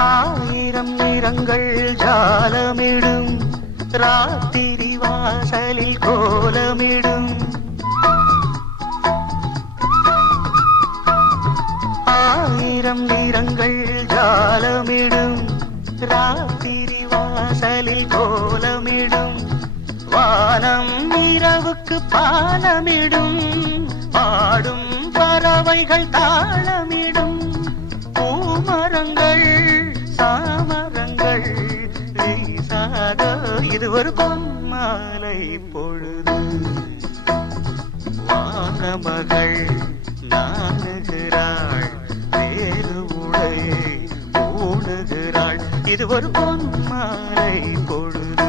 ஆயிரம் நிறங்கள் ஜாலமிடும் ராத்திரி வாசலில் கோலமிடும் ஆயிரம் நிறங்கள் ஜாலமிடும் ராத்திரி வாசலில் கோலமிடும் வானம் இரவுக்கு பாலமிடும் பாடும் பறவைகள் தாளமிடும் பூமரங்கள் சாமரங்கள் வீசாத இது ஒரு பொன்மாலை பொழுது வானமகள் நாணுகிறாள் வேறு உடை ஓடுகிறாள் இது ஒரு பொன்மாலை பொழுது